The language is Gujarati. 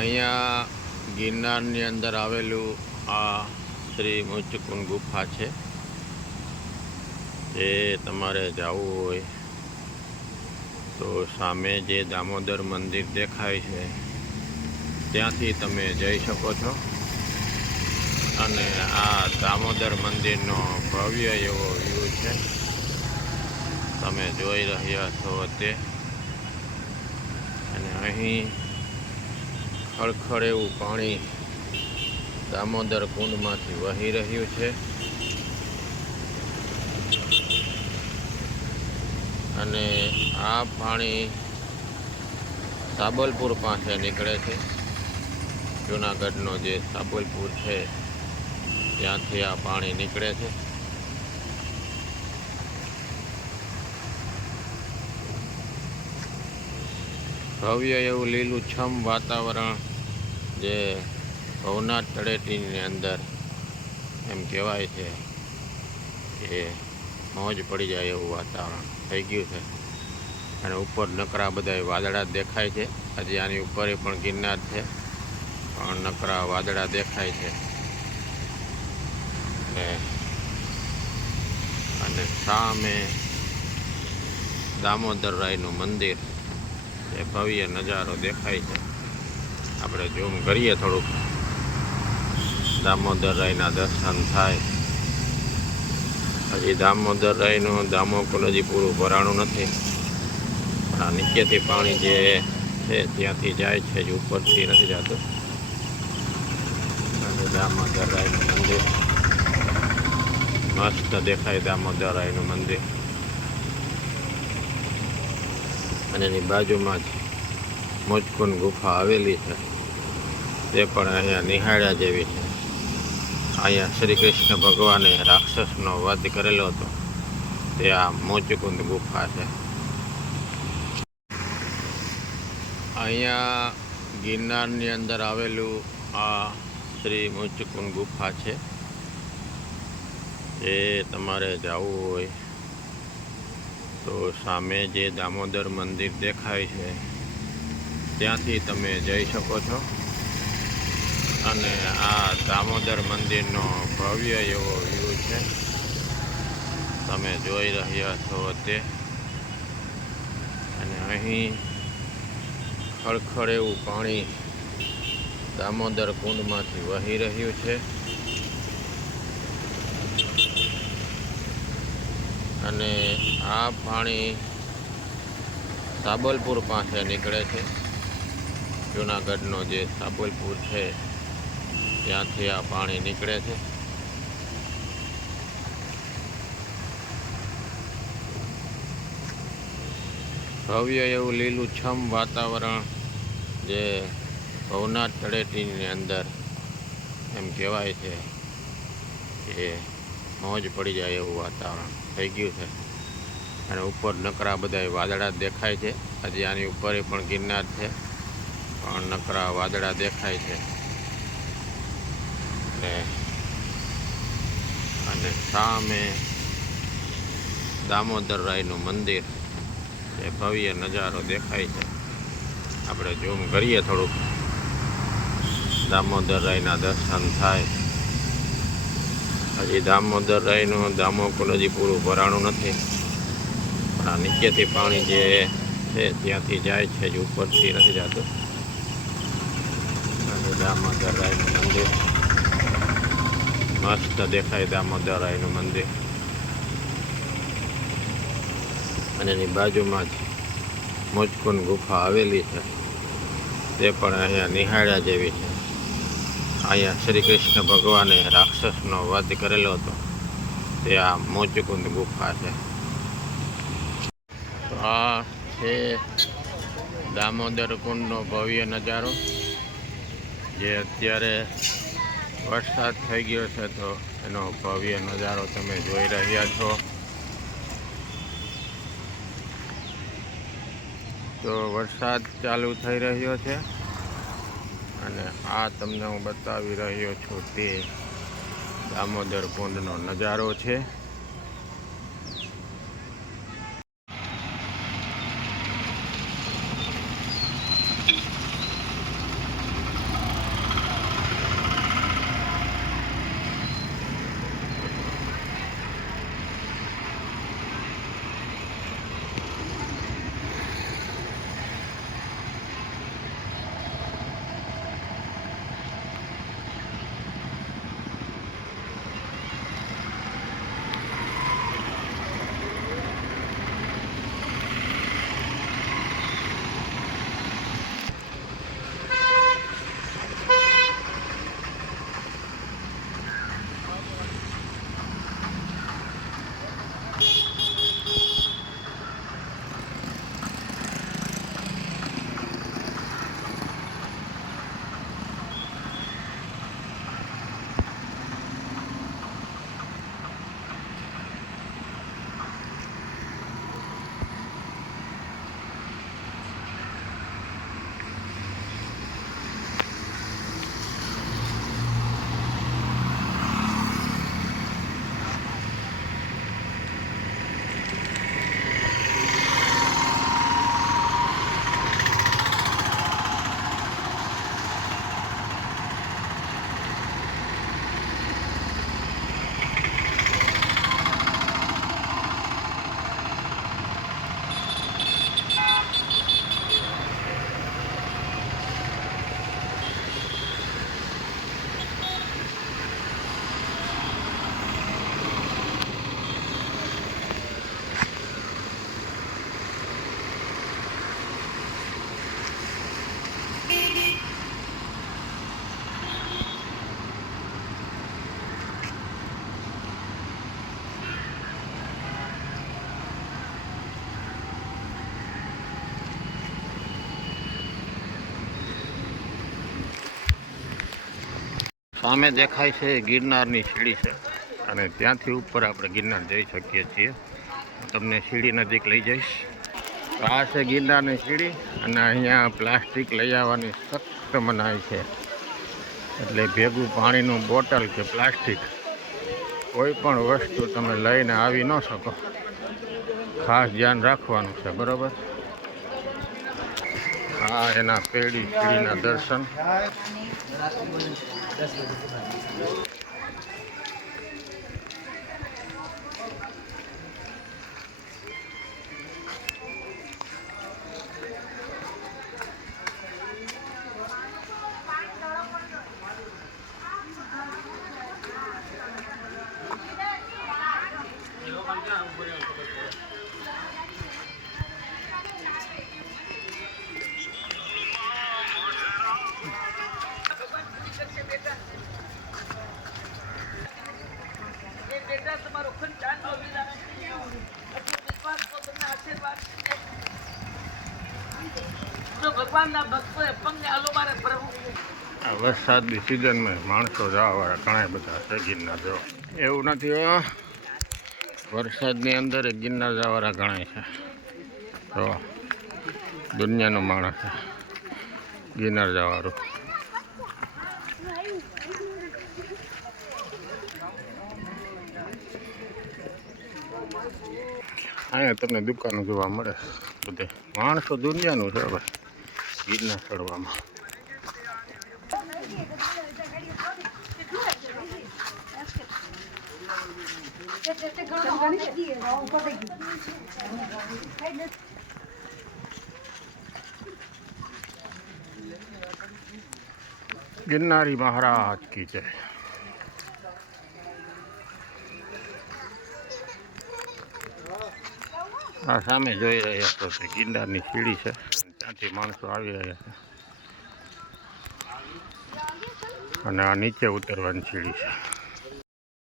અહીંયા ગિરનારની અંદર આવેલું આ શ્રી મુચકુંડ ગુફા છે. જે તમારે જવું હોય તો સામે જે દામોદર મંદિર દેખાય છે ત્યાંથી તમે જઈ શકો છો. અને આ દામોદર મંદિરનો ભવ્ય એવો વ્યૂ છે, તમે જોઈ રહ્યા છો તે. અને અહીં ખળખળ એવું પાણી દામોદર કુંડમાંથી વહી રહ્યું છે. અને આ પાણી સાબલપુર પાસે નીકળે છે. જૂનાગઢનો જે સાબલપુર છે ત્યાંથી આ પાણી નીકળે છે. ભવ્ય એવું લીલુંછમ વાતાવરણ, જે ભવનાથ તળેટીની અંદર એમ કહેવાય છે કે મોજ પડી જાય એવું વાતાવરણ થઈ ગયું છે. અને ઉપર નકરા બધા વાદળા દેખાય છે. હજી આની ઉપર પણ ગિરનાર છે, પણ નકરા વાદળા દેખાય છે. અને સામે દામોદર રાયનું મંદિર, એ ભવ્ય નજારો દેખાય છે. આપણે ઝૂમ કરીએ થોડુંક, દામોદર રાયના દર્શન થાય. હજી દામોદર રાયનું દામોકુંડ હજી પૂરું ભરાણું નથી, પણ આ નીચેથી પાણી જે છે ત્યાંથી જાય છે, જ ઉપરથી નથી જતું. અને દામોદર રાયનું મંદિર મસ્ત દેખાય, દામોદર રાયનું મંદિર. અને એની બાજુમાં જ મુચકુંડ ગુફા આવેલી છે, તે પણ અહીંયા નિહાળ્યા જેવી છે. અહીંયા શ્રી કૃષ્ણ ભગવાને રાક્ષસનો વધ કરેલો હતો, તે આ મુચકુંડ ગુફા છે. અહીંયા ગિરનારની અંદર આવેલું આ શ્રી મુચકુંડ ગુફા છે. જે તમારે જવું હોય તો સામે જે દામોદર મંદિર દેખાય છે ત્યાંથી તમે જઈ શકો છો. અને આ દામોદર મંદિરનો ભવ્ય એવો વ્યૂ છે, તમે જોઈ રહ્યા છો તે. અને અહીં ખળખળ એવું પાણી દામોદર કુંડમાંથી વહી રહ્યું છે. અને આ પાણી સાબલપુર પાસે નીકળે છે. જૂનાગઢનો જે સાબલપુર છે ત્યાંથી આ પાણી નીકળે છે. ભવ્ય એવું લીલુંછમ વાતાવરણ, જે ભવનાથ તળેટીની અંદર એમ કહેવાય છે કે મોજ પડી જાય એવું વાતાવરણ થઈ ગયું છે. અને ઉપર નકરા બધા વાદળા દેખાય છે. હજી આની ઉપર પણ ગિરનાર છે, પણ નકરા વાદળા દેખાય છે. અને સામે દામોદર રાયનું મંદિર, એ ભવ્ય નજારો દેખાય છે. આપણે ઝૂમ કરીએ થોડુંક, દામોદર રાયના દર્શન થાય. હજી દામોદર રાયનું દામોકુંડ હજી પૂરું ભરાણું નથી, પણ આ નીચેથી પાણી જે છે ત્યાંથી જાય છે, જ ઉપરથી નથી જતું. અને દામોદર રાયનું મંદિર મસ્ત દેખાય, દામોદર રાયનું મંદિર. અને એની બાજુમાં જ મુચકુંડ ગુફા આવેલી છે, તે પણ અહીંયા નિહાળ્યા જેવી છે. અહીંયા શ્રી કૃષ્ણ ભગવાને રાક્ષસનો વધ કરેલો હતો, તે આ મુચકુંડ ગુફા છે. તો આ છે દામોદર કુંડનો ભવ્ય નજારો, જે અત્યારે વરસાદ થઈ ગયો છે તો એનો ભવ્ય નજારો તમે જોઈ રહ્યા છો. તો વરસાદ ચાલુ થઈ રહ્યો છે, અને આ તમને હું બતાવી રહ્યો છું તે દામોદર કુંડનો નજારો છે. સામે દેખાય છે ગિરનારની સીડી છે અને ત્યાંથી ઉપર આપણે ગિરનાર જઈ શકીએ છીએ. તમને સીડી નજીક લઈ જઈશ. આ છે ગિરનારની સીડી અને અહીંયા પ્લાસ્ટિક લઈ આવવાની સખ્ત મનાઈ છે. એટલે ભેગું પાણીનું બોટલ કે પ્લાસ્ટિક કોઈ પણ વસ્તુ તમે લઈને આવી ન શકો. ખાસ ધ્યાન રાખવાનું છે, બરાબર. હા, એના પેઢી સીડીના દર્શન. આ વરસાદની સિઝનમાં માણસો જવાવાળા ઘણા બધા છે ગિરનાર જવા. એવું નથી હો, વરસાદની અંદર ગિરનાર જવાવાળા ઘણા છે. તો દુનિયાનો માણસ છે ગિરનાર જવાવાળું. અહીંયા તમને દુકાનો જોવા મળે. બધે માણસો દુનિયાનું છે ભાઈ ગિરનાર ચડવામાં. गिरनारी महाराज की जय. આ સામે જોઈ રહ્યા છો કે ગિરનારની સીડી છે, ત્યાંથી માણસો આવી રહ્યા છે અને આ નીચે ઉતરવાની સીડી છે.